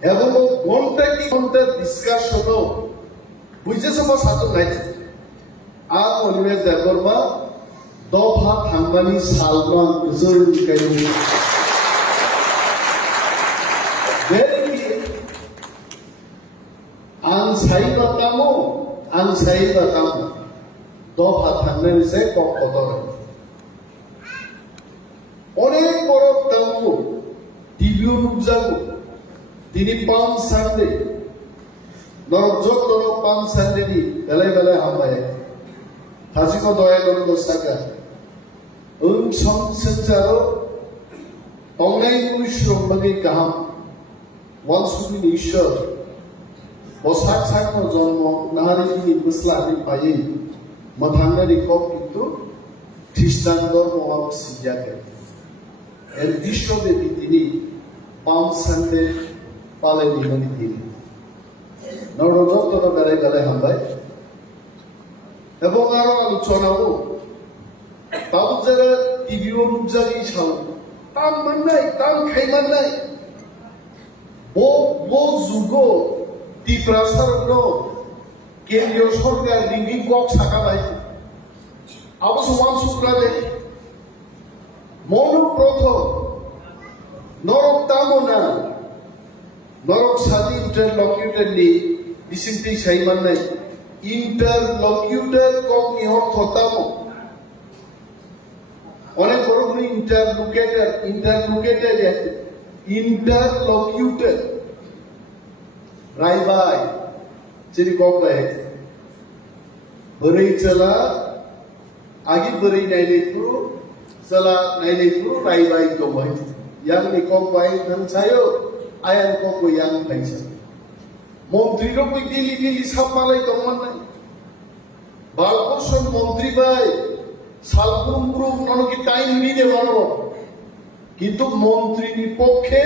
এবং ঘন্টা কি ঘন্টা ডিসকাশনও বুঝেছে मा साथों नायছে आं उनमें जगरमा दफा थांबानि सालमान गोजोन गायनो आं साइबातामो दफा थांनानै से कक्कदर अनेक बड़ दामो টিভিও নুবজাগো তিনি পাম সানডে নরজতর পাম সানডে নি বেলায় বেলায় হামবায় 다시고 너의 노릇 사가 성천자로 동네의 무시롱박의 가함 원수빈 이셔 বসাক জন্ম নাহারিনী মুসলামি পাই মথাঙ্গারি কপ কিন্তু খ্রিস্টান ধর্ম সিজাকে এর বিশ্বব্যাপী তিনি পাম সানডে পালন নিমনি তিনি নরজতর বেলায় বেলায় হামবায় এবং আরো আলোচনাও তাও যারা টিভিও নুবজাগি সাল তাম মাননাই তাম খাইমাননাই বো যুগো টিপ্রাসারগ্ন কেন্দ্রীয় সরকার রিঙ্গি কক সাকাবাই আবো সমান সুপ্রাদে মনুপ্রথম নরক তামনা নরক সাদি ইন্টারলকিউটার নি বিসিমটি সাইমাননাই ইন্টারলকিউটার কক নি অর্থ তামো অনেক বড় বড় ইন্টারলকিউটার রাইবাই যেটি কক বাই বরেই চলা আগে বরেই নাইলেকু চলা নাইলেকু রাইবাই দবাই yang ni কক বাই নং সায়ো আয়ান কক yang পাইছে মন্ত্রী রকম দিলি সাপমালাই দমন নাই বালকোষণ মন্ত্রী ভাই সালপুরুম ননকি টাইম নিতে পারবো কিন্তু মন্ত্রীর পক্ষে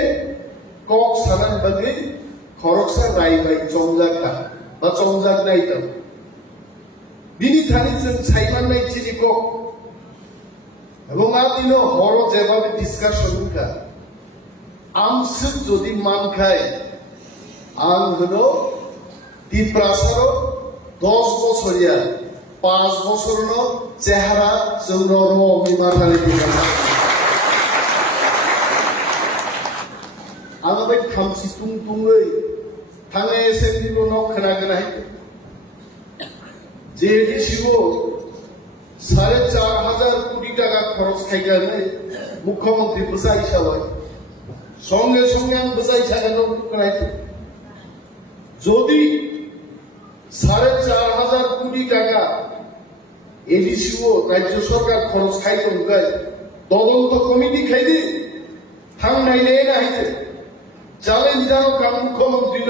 কক সানান বাগে খরকসা রাই ভাই চমজাকা বা চমজাক নাইতাম বিনি থানিছেন ছাইমান নাই চিনি কক এবং আদিন হর যেভাবে ডিসকাশন কা আমসুক যদি মান খায় আং হলো টিপ্রাসার 10 বছরিয়া 5 বছর চেহারা জৌনর মাথালে আমাদের খামসি তুংতুংই থানে এসে দিল নখনাগনাই যে শিব 4,500 কোটি টাকা খরচ খাইগানে মুখ্যমন্ত্রী বসাই সবাই সঙ্গে সঙ্গে আমি বসাই ছাগানো করাইতে যদি 4,500 কোটি টাকা এডিসিও রাজ্য সরকার খরচ খাইতে গায় তদন্ত কমিটি খাইতে থাং নাইলে নাইতে চ্যালেঞ্জ জানো কা মুখ্যমন্ত্রী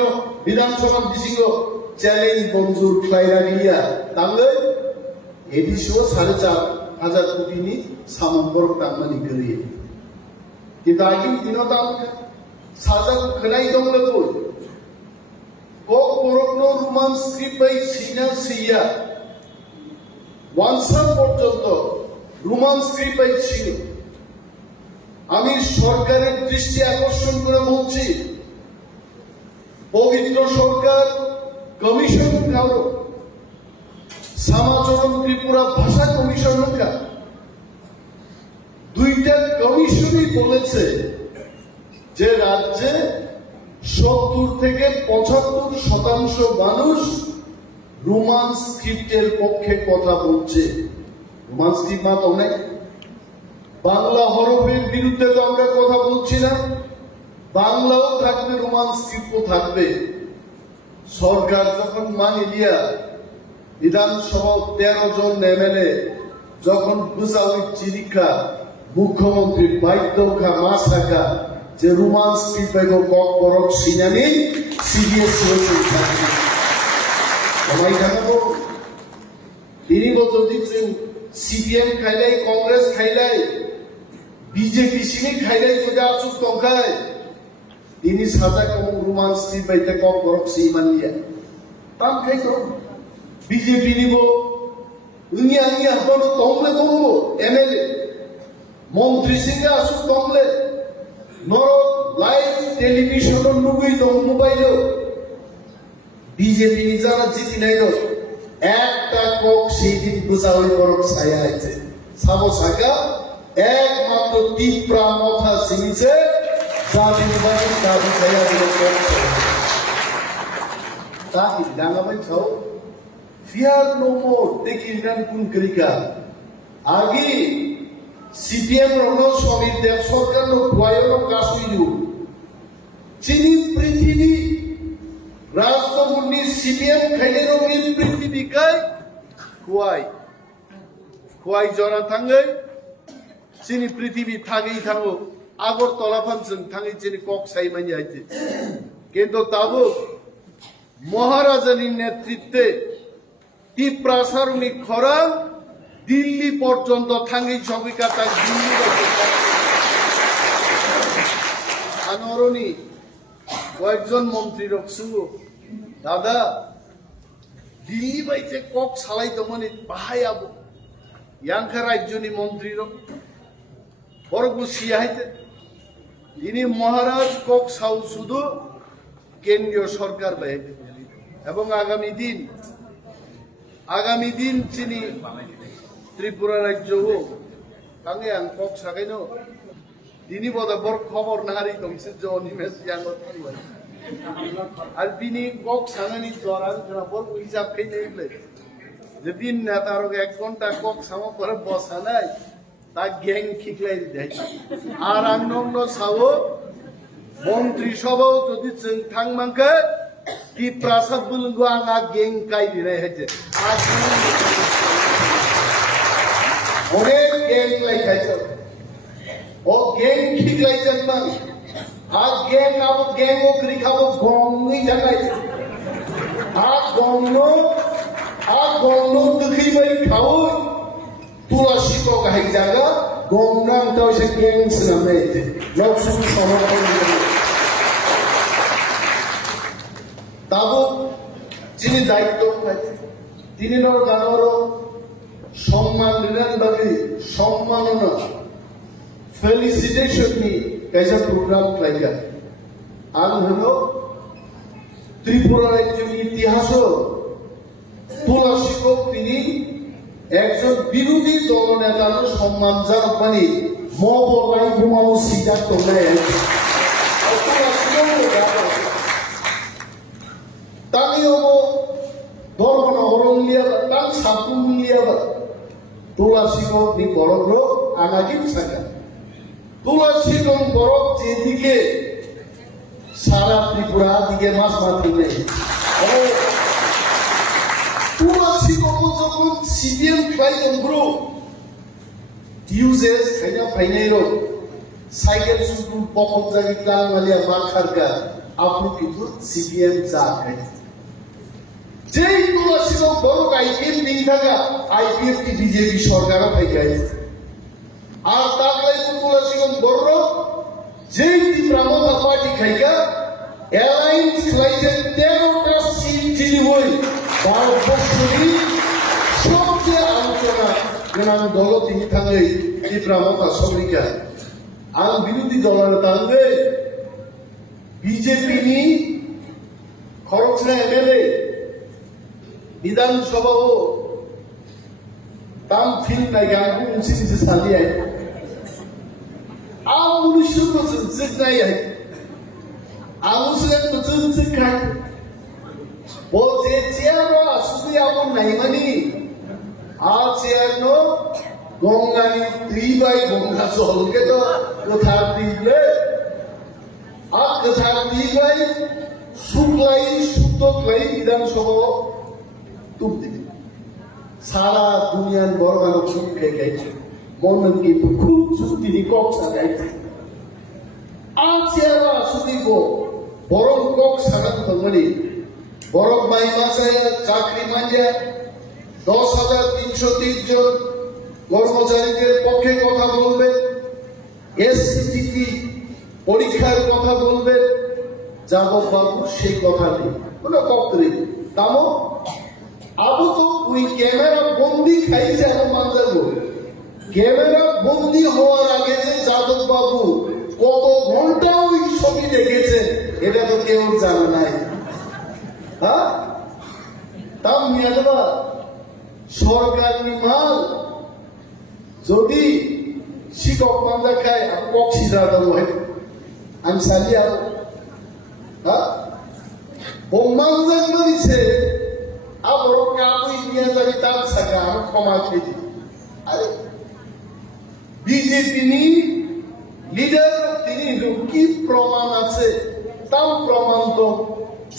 বিধানসভা দিছিল চ্যালেঞ্জ মঞ্জুর খাইরা গিয়া তাহলে এডিসিও 4,500 কোটি নি সামগ্রক টাঙ্গানি করিয়ে কিন্তু আগে দিনতাম সাজা খনাই দমলে বল কক পরগ্ন রোমান স্ক্রিপ্ট বাই সিনা সিয়া ওয়ানসার পর্যন্ত রোমান স্ক্রিপ্ট বাই ছিল আমি সরকারের দৃষ্টি আকর্ষণ করে বলছি পবিত্র সরকার কমিশন কারো সমাচরণ ত্রিপুরা ভাষা কমিশন কা দুইটা কমিশনই বলেছে যে রাজ্যে 70 থেকে 75% মানুষ রোমান স্ক্রিপ্টের পক্ষে কথা বলছে রোমান স্ক্রিপ্ট মা তো অনেক বাংলা হরফের বিরুদ্ধে তো আমরা কথা বলছি না বাংলাও থাকবে রোমান স্ক্রিপ্টও থাকবে সরকার যখন মানে দিয়া বিধানসভা 13 জন এমএলএ যখন বুঝাউই চিরিকা মুখ্যমন্ত্রী বাইদ্যখা মাসাকা যে রোমান স্ক্রিপ্ট বেগো কক বরক সিনানি সিরিয়াস হয়ে থাকে সবাই জানাবো তিনি বলতে দিচ্ছেন সিপিএম খাইলাই কংগ্রেস খাইলাই বিজেপি সিনি খাইলাই যদি আসুক টঙ্কায় তিনি সাজা কম রোমান স্ক্রিপ্ট বাইতে কক বরক সিমান নিয়া তাম খাই তো বিজেপি নিব উনি আমি আপনার তমলে কমবো এমএলএ মন্ত্রী সিংহে আসুক তমলে নরক লাইভ টেলিভিশন লুগুই তো মোবাইল বিজেপি যারা জিতি নাই একটা কক সেই দিন বুঝাওই বরফ ছায়া আছে সাবো সাকা একমাত্র তীব্রা মথা সিনিছে জাতির বাড়ি দাবি ছায়া দিল তাই ডাঙাবাই ছাও ফিয়ার নো মোর দেখি ইন্ডিয়ান কোন করিকা আগে সিপিএম রনো শ্রমিক দেব সরকার নো খুয়াইলো কাশুইলু চিনি পৃথিবী রাষ্ট্রমন্ত্রী সিপিএম খাইলে রঙিন পৃথিবী কাই খুয়াই জরা থাঙ্গে চিনি পৃথিবী থাকেই থাকো আগরতলা ফাংশন থাঙ্গে চিনি কক সাই মানি আইতে কিন্তু তাবো মহারাজানির নেতৃত্বে তীব্রাসারণিক খরা দিল্লি পর্যন্ত থাঙ্গি সবিকা তার দিল্লি আনরণী কয়েকজন মন্ত্রী রকসু দাদা দিল্লি বাইতে কক সালাইতো মানে বাহাই আবো ইয়াংখা রাজ্যনি মন্ত্রী বরগু সিয়াইতে ইনি মহারাজ কক সাউ শুধু কেন্দ্রীয় সরকার বাইতে এবং আগামী দিন চিনি ত্রিপুরা রাজ্য কাঙ্গে আং কক সাকাইন তিনি বদাবর খবর নাহারি দংসে জনিমেশ ইয়াঙ্গত আর বিনি কক সাঙানি জরান বর হিসাব খাই নেইলে যেদিন নেতার 1 ঘন্টা কক সামো করে বসা নাই তা গ্যাং খিকলাই দেয় আর আংনংন সাও মন্ত্রী সভাও যদি जों থাংমানকে কি প্রাসাদ বুলগো আঙা গ্যাং কাই দিরে হেছে আজ অনেক গ্যাং লাইখাইছে ও গ্যাং খিকলাইছেন না আর গ্যাং আবো gang O ক্রিখাবো গংনি জাগাইছে R গংনো Dukhi by খাও তুলসী को कही जागा गंगा तो से गैंग्स नामे लोग सुन समर्थन তাবো যিনি দায়িত্ব তিনি গানোর সম্মান দিলেন দাবি সম্মাননা ফেলিসিটেশন নি कैसा প্রোগ্রাম লাইকা আন হলো ত্রিপুরা রাজ্যের ইতিহাস তুলসী তিনি একজন বিরোধী দল নেতার সম্মান জানানি মবলাই ঘুমাও সিদ্ধান্ত নেয় তামিও ধর্ম হরলিয়াবা তাম সাপুলিয়াবা তুলসীগো নি বড়গ্র আগাগিম সাকা তুলসীগো বড় যেদিকে সারা ত্রিপুরা দিকে মাছ মাতি নেই তুলসীগো যখন সিপিএম খাইজন ব্রো ইউজেস খাইনা ফাইনাইরো সাইকেল শুধু পকম জাগি কালমালিয়া মাখারকা আপনি কিন্তু সিপিএম চা খাইছে যেই তুলসীগো বড় আইপিএম দিন থাকা আইপিএম কি বিজেপি সরকারও থেকে আইছে আর তাকলাই তুলসীগো বড় যেই ত্রিপুরা পার্টি খাইকা অ্যালায়েন্স খাইছে 13টা সিট চিনি হই ভারতবর্ষেরই সবচেয়ে আলোচনা কেনান দল তিনি থাকে ত্রিপুরা সবরিকা আন বিরোধী দলের তাঙ্গে বিজেপি নি খরচরা এমএলএ বিধানসভাও তাম ফিল নাই গান উনসিসে সালি আই আ 1900 জিত নাই আই আউসলে তুন সিখাই বলছে চেয়ারও আসুদি আপন নাই মানি আ চেয়ারনো গঙ্গানি 3 গঙ্গা জলকে তো কথা দিলে আর কথা দিলাই শুক্লাই শুদ্ধ ক্লাই বিধানসভা তুম দিবি সারা দুনিয়ার বড় বড় চুপ খেয়ে গেছে মন কি খুব চুক্তি দি কক সাজাইছে আর চেয়ারও আসুদি গো বড় কক সাজান তো মনি বড় মাই মাসে চাকরি মাঝে 10,330 জন কর্মচারীদের পক্ষে কথা বলবে এসসিটিপি পরীক্ষার কথা বলবে যাবো বাবু সেই কথা নেই কোনো পক্ষে তাও আবু তো ওই ক্যামেরা বন্দি খাইছে আর মানজার ক্যামেরা বন্দি হওয়ার আগে যে যাদব বাবু কত ঘন্টা ওই সব দেখেছেন এটা তো কেউ জানে নাই। হ্যাঁ, তাও নিয়ে দেবা সরকারি মাল যদি শিকক মান্দা খায় অক্সিজেন হয় আমি চালিয়ে আলো। হ্যাঁ, বোমাঞ্জান দিছে আবার কাবুই নিয়ে যাবি তার সাথে আর ক্ষমা খেয়ে আরে বিজেপি লিডার তিনি কি প্রমাণ আছে তাও প্রমাণ তো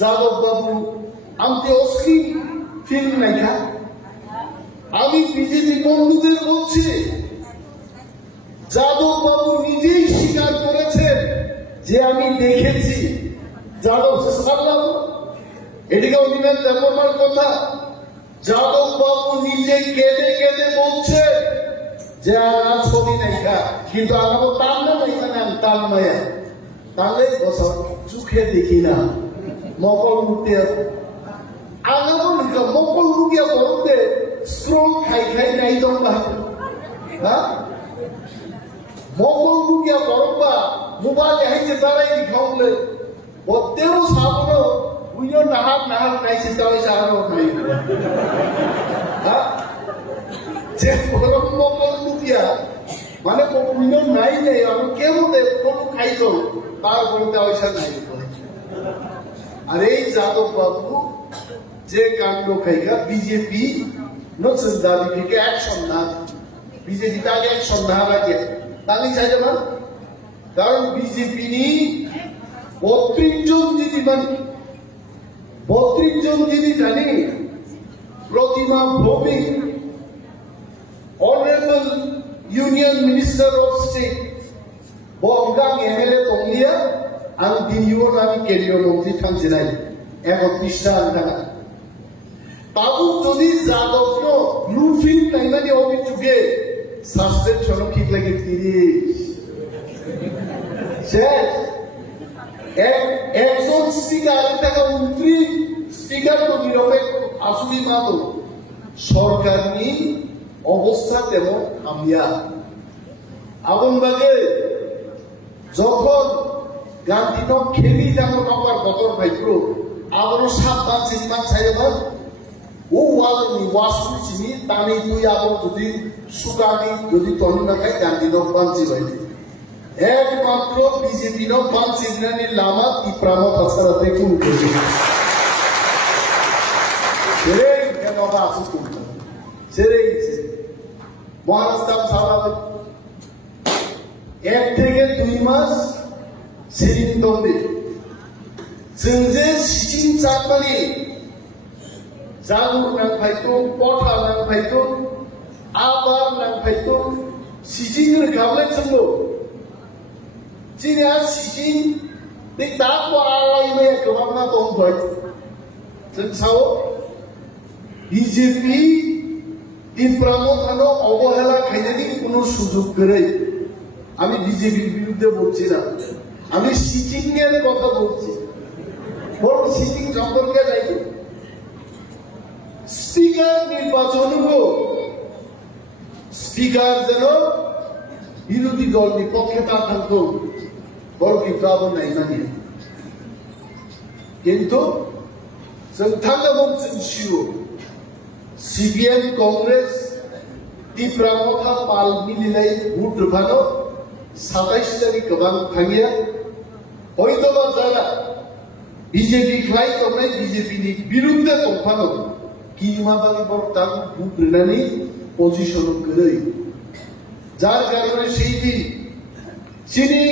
যাদব বাবু আমি অশ্লীল ফিল্ম নাইকা। আমি বিজেপি বন্ধুদের বলছি যাদব বাবু নিজেই স্বীকার করেছেন যে আমি দেখেছি যাদব সারলাম এদিকে অভিনয় দেবনার কথা যাদব বাবু নিজে কেঁদে কেঁদে বলছেন যে আর ছবি নাইকা কিন্তু আমার তার না নাইকা না তার মায়া তাহলে বসা চোখে দেখি না মকল উঠতে আগামো নিকা মকল লুকিয়া বলতে স্ট্রং খাই খাই নাই দম হ্যাঁ মকল লুকিয়া বলবা মোবাইল হাইতে দাঁড়াই খাওলে ওতেও সাবনো উইও নাহার নাহার নাই চিন্তা হয়েছে আরো নাই হ্যাঁ যে বরং মকল লুকিয়া মানে উইও নাই নেই আমি কেমন কোনো খাইতো তার বলতে পয়সা নাই। আর এই যাদব বাবু যে কাণ্ড খাইগা বিজেপি নতুন দাবি থেকে অ্যাকশন না বিজেপি তাকে অ্যাকশন না লাগে তাহলে চাইছে না কারণ বিজেপি 32 জন যদি মানে 32 জন যদি জানি Pratima Bhowmik honourable union minister of state বঙ্গাং এমএলএ তংলিয়া আমি দিনিও আমি কেন্দ্রীয় মন্ত্রী থাকছে নাই 31টা টাকা বাবু যদি যাদব ব্লুফিল্ম নাই মানে অভিযোগে সাসপেনশন ঠিক লাগে 30 শেষ একজন স্পিকার টাকা 29 স্পিকার তো নিরপেক্ষ আসুনি মাতো সরকার নি অবস্থা তেমন কামিয়া আগুনবাগে যখন গান্ধীনক খেলি যেমন আমার বতর ভাইপ্র আবারও 7 মাস 6 মাস ছাইবা ও ওয়ালনি ওয়াসুচিনি তানি তুই আবার যদি সুগানি যদি তনি না খাই গান্ধীনক বাঞ্চি ভাই একমাত্র বিজেপি নক বাঞ্চি নানি লামা ইপ্রামত আসারা দেখুন করেছে সেরে কেন আসু করতে সেরে মহারাষ্ট্র সারা 1 থেকে 2 মাস সিরিং দন্দে जोंजे सिचिं चाकमानि जागुर नांफायतो कथा नांफायतो आबार नांफायतो सिचिं रोखाबलाय जोंबो जिनिया सिचिं बे दाखो आलायनाया गोबांना दंबाय जों साव बिजेपि इप्रामथानो अबहेला खायनायनि कोनो सुजुग गैयै আমি বিজেপির বিরুদ্ধে বলছি না আমি সিচিং এর কথা বলছি বড় সিটিং সম্পর্কে নাই স্পিকার নির্বাচন স্পিকার যেন বিরোধী দল বিপক্ষে তা থাকতো বড় বিপ্লব নাই মানে কিন্তু সিপিএম কংগ্রেস তীব্রামথা পাল মিলিনাই ভোট ভালো 27 তারিখ গোবাং থাঙ্গিয়া হয়তোবা যারা বিজেপি খাই তোমরা বিজেপি বিরুদ্ধে তফানো কি মাদানি বর্তান বুপ্রেনানি পজিশন করে যার কারণে সেই দিন চিনি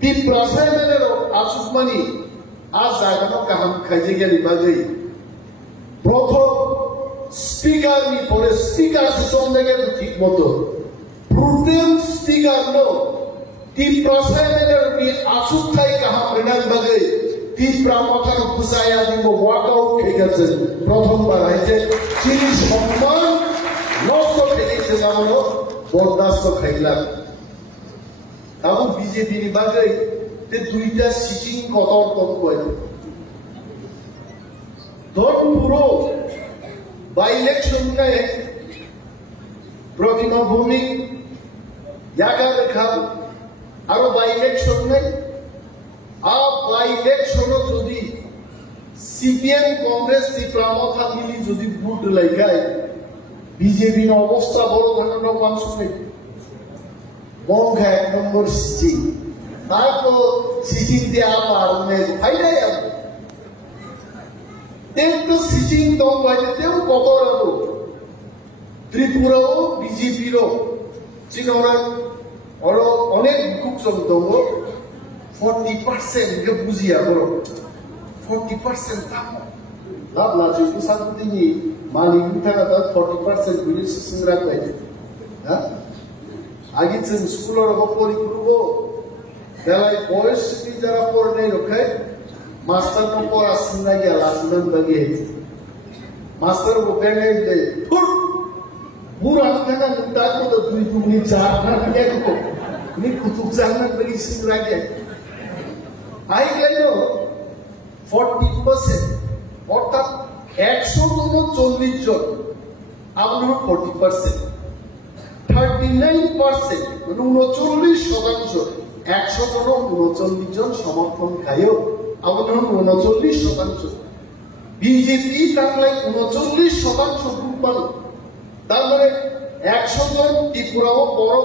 তীব্রাসায়নের আসুকমানি আজ জায়গানো কাহাম খাইজে গেলি বাজে প্রথম স্পিকার নি পরে স্পিকার সিস্টেম থেকে ঠিক মতো প্রুটেন স্পিকার নো তীব্রাসায়নের আসুক খাই কাহাম রেনান বাজে তীব্রামথাকে বুঝাইয়া দিব ওয়াকআউট ঠিক আছে প্রথমবার হয়েছে চিনি সম্মান নষ্ট খেলেছে আমরা বরদাস্ত খাইলাম এবং বিজেপি নিবাগে দুইটা সিটিং কতর তত্ত্ব ধরুন পুরো বাই ইলেকশন প্রতিমা ভৌমিক জায়গা রেখা আরো বাই ইলেকশন নেই বাই ইলেকশন যদি সিপিএম কংগ্রেস ত্রিপুরা থাকলে যদি ভোট লেখায় বিজেপি অবস্থা বড় ধরনের মানুষ নেই মঙ্গা 1 নম্বর সিজিং তারপর সিজিং দেওয়া পারলে ফাইনাই তেমনি সিজিং দম বাইতেও কবর আবো ত্রিপুরাও বিজেপিরও চিনরা ওরা অনেক গুকসম দম 40% কে বুঝিয়া বড় 40% দাম লাভ লাজে কুসান দিনি মালিক থাকা তার 40% বিলি সিংরা কইছে হ্যাঁ আগে যে স্কুলের উপরই করব বেলায় বয়স কি যারা পড়ে নেই রখায় মাস্টার পর আসেন না গিয়া লাসমান বাগিয়ে মাস্টার ওখানে দে পুরা থাকা তার মতো 2 মিনিট 4 না দেখো নি কুতুব জান্নাত বলি সিংরা গে আই গেল 40% অর্থাৎ 140 জন আমরা 40% 39% মানে 39% 100 জন 39 জন সমর্থন খায়ও আমাদের 39% বিজেপি তাহলে 39% ভোট পাল তার মানে 100 জন ত্রিপুরাও বড়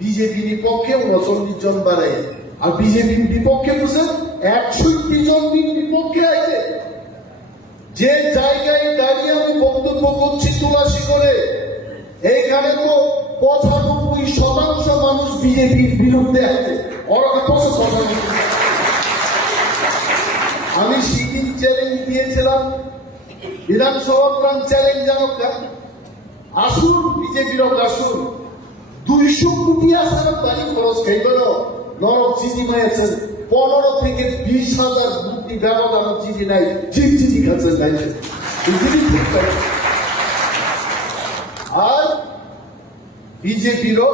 বিজেপির বিপক্ষে 39 জন বাড়ায় আর বিজেপির বিপক্ষে বুঝেন 61 জন বিপক্ষে আছে যে জায়গায় দাঁড়িয়ে আমি বক্তব্য করছি তুলাসী করে এইখানে তো 95% মানুষ বিজেপির বিরুদ্ধে আছে ওরা আমি সেদিন চ্যালেঞ্জ দিয়েছিলাম বিধানসভা চ্যালেঞ্জ জানো আসুন বিজেপির আসুন 200 কোটি আসার বাড়ি খরচ খাইবে না নরক চিনি মায়েছেন 15 থেকে 20,000 কোটি ব্যবধান চিনি নাই চিনি খাচ্ছেন নাই আর বিজেপিরও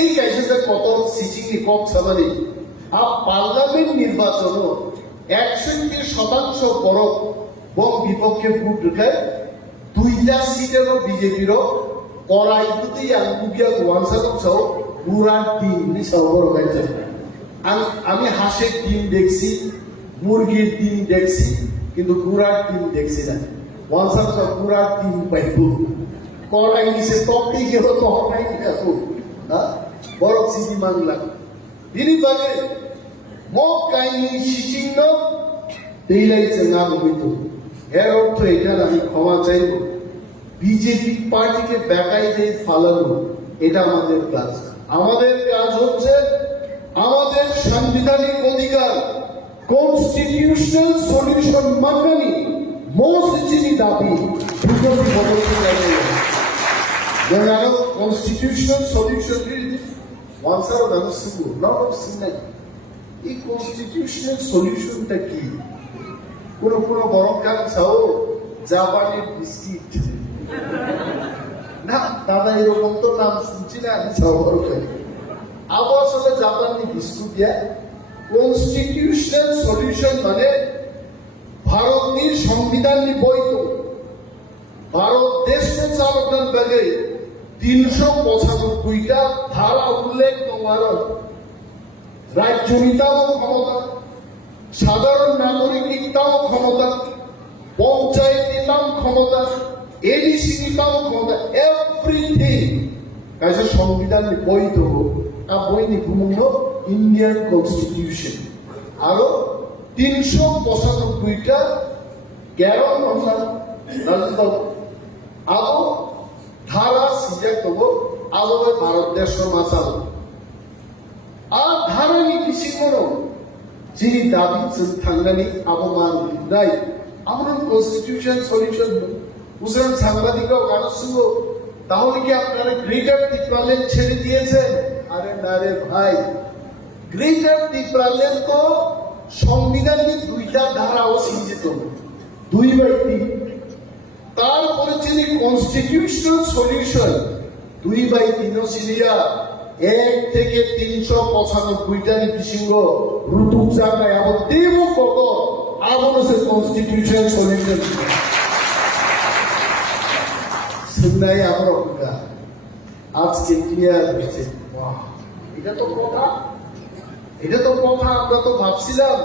এই কাছে কত সিচিংনি কম সাবানি আর পার্লামেন্ট নির্বাচনও 61% বড় বং বিপক্ষে ভোট রেখে 2টা সিটেরও বিজেপিরও করাইতে আঙ্গুগিয়া গোয়াংসাদম সহ পুরা টিম সবর হয়েছে আমি হাঁসের টিম দেখছি মুরগির টিম দেখছি কিন্তু পুরা টিম দেখছি না ওয়ানসাদ পুরা টিম পাইব করাই নিছে তপি গেল তো নাই দেখো বড় সিজি মাংলা দিদি বাগে মক কাইনি সিচিন্ন তেইলাইছে না হইত এর অর্থ এটা আমি ক্ষমা চাইব বিজেপি পার্টিকে বেকাই দিয়ে ফালানো এটা আমাদের কাজ আমাদের কাজ হচ্ছে আমাদের সাংবিধানিক অধিকার কনস্টিটিউশনাল সলিউশন মাননি মোস্ট চিনি দাবি বিজেপি বদলতে যাবে যেন কনস্টিটিউশনাল সলিউশন ওয়ানসার নাম শুরু নাম সিনাই এই কনস্টিটিউশনাল সলিউশনটা কি কোন কোন বড় কাজ চাও জাপানের বিস্কিট না দাদা এরকম তো নাম শুনছি না আমি সবর করি আবার আসলে জাপানি বিস্কুট দিয়া কনস্টিটিউশনাল সলিউশন মানে ভারতের সংবিধান বৈধ ভারত দেশ চালকের ব্যাগে 395টা ধারা উল্লেখ তোমার রাজ্য নিতাও ক্ষমতা সাধারণ নাগরিক নিতাও ক্ষমতা পঞ্চায়েত নিতাম ক্ষমতা এডিসি নিতাম ক্ষমতা এভরিথিং কাজে সংবিধান বৈধ আর বৈধ ভূমন্য ইন্ডিয়ান কনস্টিটিউশন আরো 395টা গ্যারন আরো ধারা সিজে তব আলো ভারত দেশ মাসাল আর ধারা নীতি শিখনো যিনি দাবি থাঙ্গানি আবমান নাই আমরা কনস্টিটিউশন সলিউশন বুঝলেন সাংবাদিকরাও কারোর সঙ্গে তাহলে কি আপনারা গ্রেটার ত্রিপুরাল্যান্ড ছেড়ে দিয়েছেন আরে না রে ভাই গ্রেটার ত্রিপুরাল্যান্ড তো সংবিধানের 2টা ধারাও সিঞ্জিত 2/3 তারপরে যিনি কনস্টিটিউশনাল সলিউশন 2/3 সিরিয়া 1 থেকে 395টা নীতি সিংহ ঋতু জায়গায় আবার দেব কত আবার সে কনস্টিটিউশন সলিউশন সুনাই আমরা আজকে ক্লিয়ার হয়েছে এটা তো কথা এটা তো কথা আমরা তো ভাবছিলাম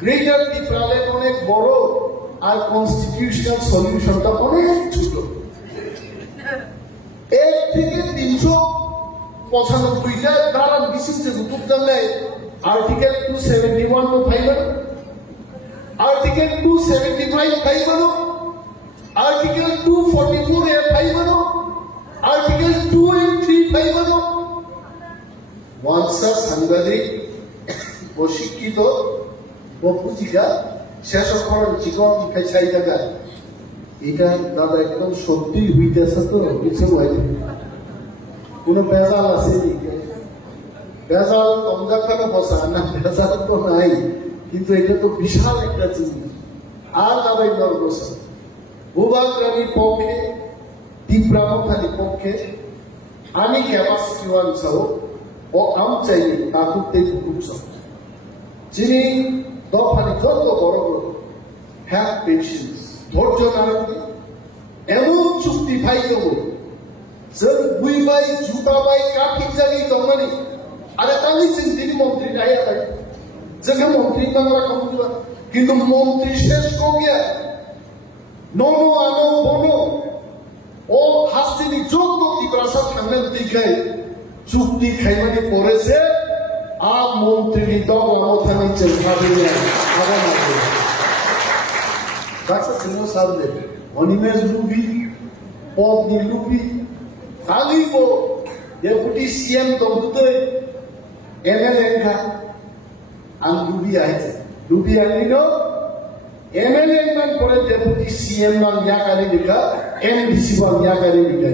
গ্রেটার ত্রিপুরাল্যান্ড অনেক বড় আর কনস্টিটিউশনাল সলিউশনটা অনেক ছোট। 1 থেকে 395টা ধারা বিশিষ্ট রূপ জানলে আর্টিকেল 271 નો ફાઈબર આર્ટિકલ 275 ફાઈબરો આર્ટિકલ 244 এ ફાઈબરો આર્ટિકલ 2 and 3 ફાઈબરો ওয়ানসা সাংবাদিক প্রশিক্ষিত বপুজিকা শেষ করার জীবন খাইছাই টাকা এটা দাদা একদম সত্যি হইতেছে তো কিছু হয়নি কোনো বেজাল আছে বেজাল কমজা করে বসা না বেজাল তো নাই কিন্তু এটা তো বিশাল একটা জিনিস আর দাবাই নরবসা ভূভাগ রানীর পক্ষে তীব্রামথানির পক্ষে আমি ক্যাপাসিটি ওয়ান সহ ও আম চাইনি তা করতে উৎসব যিনি দফানি যত বড় বড় হ্যাভ পেশেন্স ধৈর্য নারায়ণ এমন চুক্তি ভাই দেব जों बुइबाय जुटाबाय काठिक जागी दंमानि आरो आंनि जों दिनै मन्त्रि गायाबाय जोंहा मन्त्रि नांला खालामोबा কিন্তু মন্ত্রী শেষ করিয়া ননো আনো বনো ও হাস্তিনি যত ত্রিপুরাসা থাকলেন দিখাই চুক্তি খাইমানি পড়েছে আর মন্ত্রী দল অনথানি চেষ্টাবে আবার আসবে that's a single subject Animesh লুবি পদ নিলুবি Kalibo deputy CM dombude MLN ka ang lubi aise lubi anino MLN man pore deputy CM man yakare dikha MDC man yakare dikha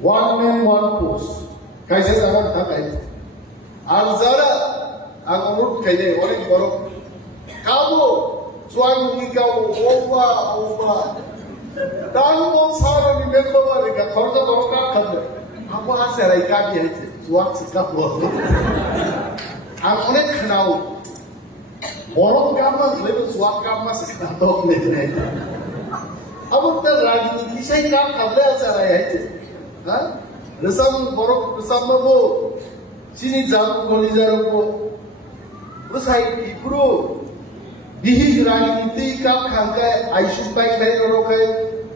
one man one post kaise zaman tha kaise ar jara agorut kaise onek boro kabo soan mugi ka oba Dalmo saro ni member bari ka khorja doroka khadbe amko ase rai ka bi haise suak sika ho am onek khnao boron kamma lebe suak kamma sikna to ne nai abo ta rajniti sai ka khadbe ase rai haise ha resam borok resam bo chini jam kolizar ko rusai ipro बिहिग राजनीति का खांका आइसुक bike line रोके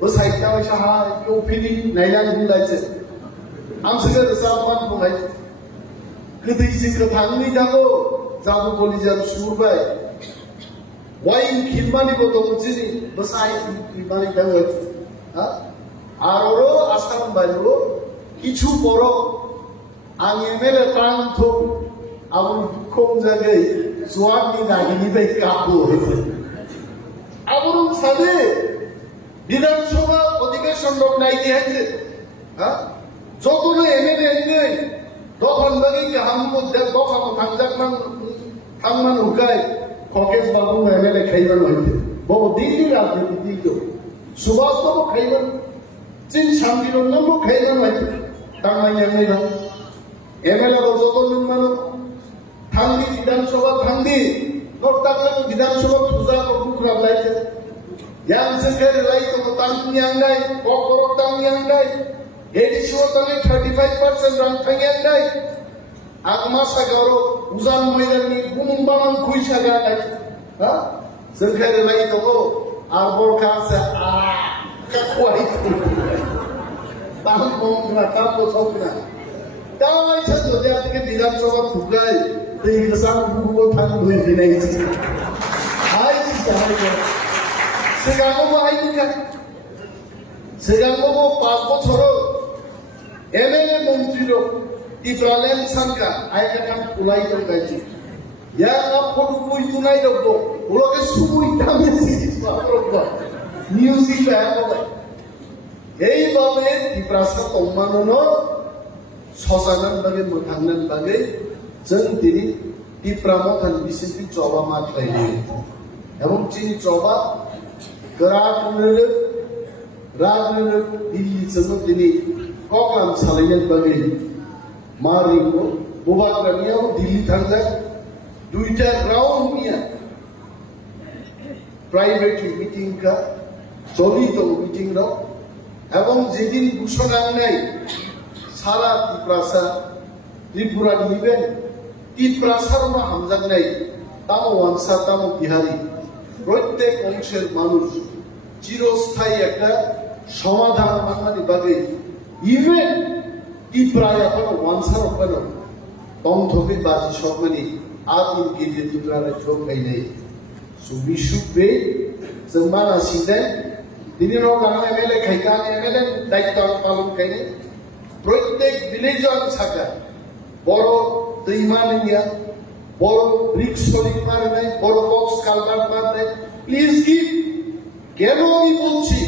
बस हाइटा वैसा हा क्यों free नाइलान बुलाइছে आमसगे रसामान बुलाइছে कतै सिखो थांनि दागो जाबो कलिजार सुरबाय वाइन खिलमानि बो दंजिनि बस आइ खिलमानि दागो हा आरो आसाम बायरो কিছু বড় आं एमएलए प्रांतो आबो दुखम जागै Suami nagini baik kabur. Aburun sabe বিধানসভা অধিবেশন লোক নাই দিয়েছে হ্যাঁ যতন এমএলএ নেই তখন বাকি যে হামকো দফা থাকমান হুকায় ককেশ বাবু এমএলএ খাইবার হইতে বহু দিল্লি রাজনীতি দিল সুভাষ বাবু খাইবার চীন শান্তিরঞ্জন বাবু খাইবার হইতে তার মানে এমএলএ যত নির্মাণ থাঙ্গি বিধানসভা থাঙ্গি নর্তাগলাম বিধানসভা পূজা করুকরা লাইছে yang segar lai to tang yang dai korok tang yang dai edisho tang 35% rang tang yang dai agma sagaro uzan moilan ni gumumbaman khuisa ga lai ha segar lai to arbor ka sa a ka kwai bang bong na ta to sokna dai sa to dia ke bidan soba thugai ei kesan bugo thang dui dinai hai sai সেগাঙ্গো আইনিকা সেগাঙ্গো 5 বছর MLA মন্ত্রীর ত্রিপুরাল্যান্ড সানকা আইকা কাম কুলাই তো গাইছি ইয়া না photo কই তুনাই রব ওলকে সুমুই তামে series পারব music ব্যাকো এইভাবে ত্রিপুরাসা কম্মাননো সসানান বাগে মোথান্নান বাগে जों दिनै ত্রিপুরামথান বিসিপি চবা মাত্রাই এবং চিনি চবা राजनीतिक दिल्ली से दिनै ककलाम सालायनाय बागै मारिखौ बुबाग्रानियाव दिल्ली थांजा दुइटा राउन्ड निया प्राइवेट मीटिंग का चलित मीटिंग राव এবং যেদিন ঘোষণা নাই সারা ত্রিপুরা নিবেন তীব্রাসারণ হামজাক নাই তাও ওয়ানসা তাও বিহারি প্রত্যেক অংশের মানুষ চিরস্থায়ী একটা সমাধান মানমানি বাদে ইভেন তীব্রায় এখন ওয়ানসার ওখানে তন্থকে বাজি সবমানি আদিম গিয়ে তীব্রায় চোখ গাই নেই So we should wait. जों मानासिदों दिनै रगां एमएलए खायगा एमएलए दायित्व पालन खायनो प्रत्येक विलेजआव साका बड़ दैमा नैया बड़ ब्रिक्स सलिं मारनाय बड़ बक्स कालभार्ट मारनाय प्लिज गिव কেন আমি বলছি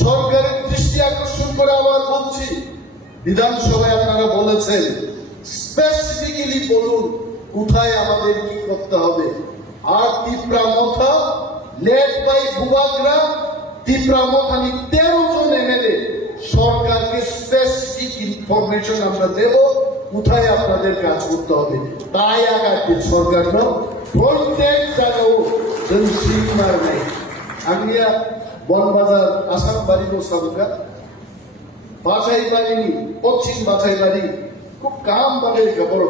সরকারের দৃষ্টি আকর্ষণ করে আবার বলছি বিধানসভায় আপনারা বলেছেন স্পেসিফিক্যালি বলুন কোথায় আমাদের কি করতে হবে আর তীব্রামথা led by Bubagra, তীব্রামথানি 13 জন এমএলএ সরকারকে স্পেসিফিক ইনফরমেশন আমরা দেব কোথায় আপনাদের কাজ করতে হবে তাই আগামী সরকার প্রত্যেক জায়গাও জনশীলমার নাই আমিয়া বনবাজার আসাম বাড়ি সাবুকা বাছাই বাড়িনি পশ্চিম বাছাই বাড়ি খুব কাম ভাবে খবর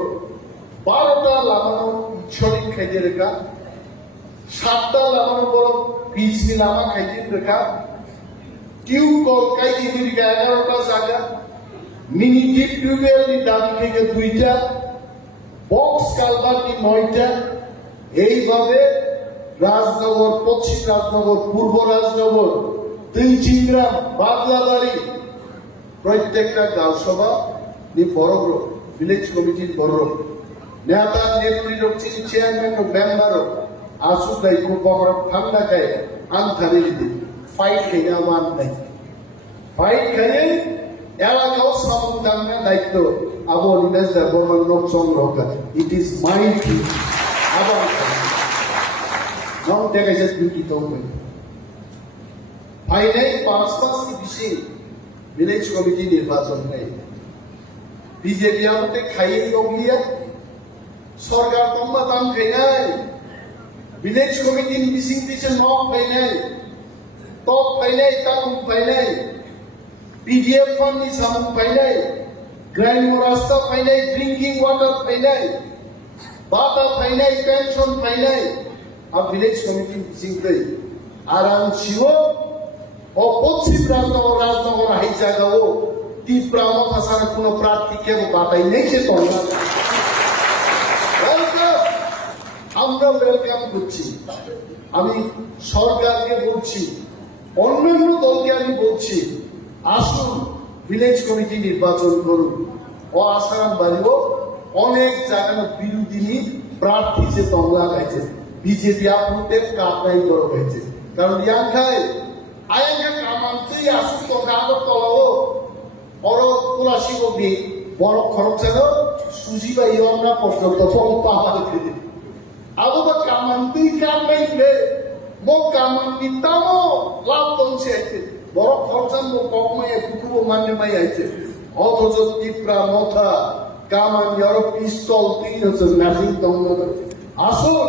12টা লাগানো ছড়ি খাইতে রেখা 7টা লাগানো বড় পিছনি লামা খাইতে রেখা টিউব কল কাইতে দিকে 11টা জায়গা মিনি ডিপ টিউবেল নি দাবি থেকে 2টা বক্স কালভার্ট নি 9টা এইভাবে রাজনগর পশ্চিম রাজনগর পূর্ব রাজনগর তিনচিংগ্রাম বাদলাবাড়ি প্রত্যেকটা গাঁও সভা নি বড় ভিলেজ কমিটির বড় নেতা নেত্রী রক্ষী চেয়ারম্যান ও মেম্বার আসু দায়িত্ব বড় ঠান্ডা খায় আনথারে দিতে ফাইট খেয়ে আমার নাই ফাইট খেয়ে এলাকাও সামনে দায়িত্ব আবু নিমেশ বর্মন লোক সংগ্রহ ইট ইজ মাই আবার নাম দেখা যায় তুমি কি করবে ফাইনাল 5 কি বেশি ভিলেজ কমিটি নির্বাচন নেই বিজেপি আমাদের খাইয়ে গিয়া সরকার কম্বা দাম খাই নাই ভিলেজ কমিটি মিসিং দিছে নক খাই নাই টপ খাই নাই তাকুম খাই নাই পিডিএফ ফান্ড নি সামুক খাই নাই গ্রাম্য রাস্তা খাই নাই ড্রিঙ্কিং ওয়াটার খাই নাই বাতা খাই নাই পেনশন খাই নাই আর ভিলেজ কমিটি মিসিং দেই আর আমি শিব ও পশ্চিম রাজনগর হাই জায়গাও তীব্রামত হাসান কোন প্রার্থীকে বাতাই নেই সে তন্না আমরা ওয়েলকাম করছি আমি সরকারকে বলছি অন্যান্য দলকে আমি বলছি আসুন ভিলেজ কমিটি নির্বাচন করুন ও আসারাম বাড়িও অনেক জায়গায় বিরোধী প্রার্থী সে তংলা গাইছে বিজেপি আপনাদের কাটাই করা হয়েছে কারণ ইয়াঙ্কায় আয়াঙ্কা কামান্তেই আসুন তো কাগজ তলাও বড় তুলাসী অগ্নি বড় খরচ সুজি বা ইয়না পর্যন্ত পাহাড়ে ফেলে আবার কামান্তেই কামাইলে মো কামান্তি তামো লাভ পৌঁছে আছে বড় খরচান মো ককমাই কুকুব মানে মাই আছে অথচ তীব্রা মথা কামান ইয়ারো পিস্তল 3000 ম্যাচিং দঙ্গ আসুন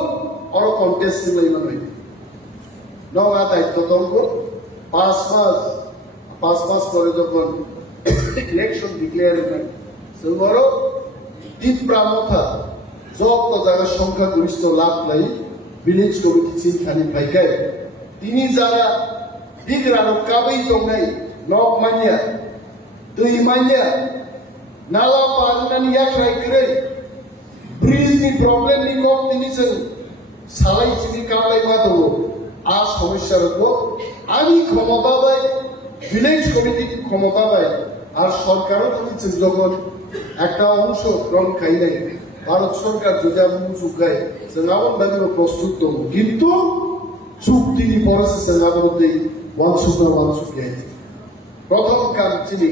আর কন্টেস্ট লই মানে নওয়া দায়িত্ব দঙ্গ 5 মাস পরে যখন ইলেকশন ডিক্লেয়ার হয় বড় তীব্রা মথা যত জায়গার সংখ্যাগরিষ্ঠ লাভ নাই ভিলেজ কমিটি চিনখানি পাইকায় তিনি যারা দিগরানো কাবেই দংনাই নক মানিয়া দুই মানিয়া নালা পারনানি এক রাইক্রে ব্রিজ নি প্রবলেম নি কম তিনি সালাই চিনি কামলাই মা দেবো আর সমস্যার উপর আমি ক্ষমতা পাই ভিলেজ কমিটি ক্ষমতা পাই আর সরকারও বলেছে যখন একটা অংশ গ্রহণ খাই নাই ভারত সরকার যদি আমি চুকাই সেনাবন দাবিও প্রস্তুত দেব কিন্তু চুক্তি পরে সেনাবন ওয়ান সুখে প্রথম কাজ চিনি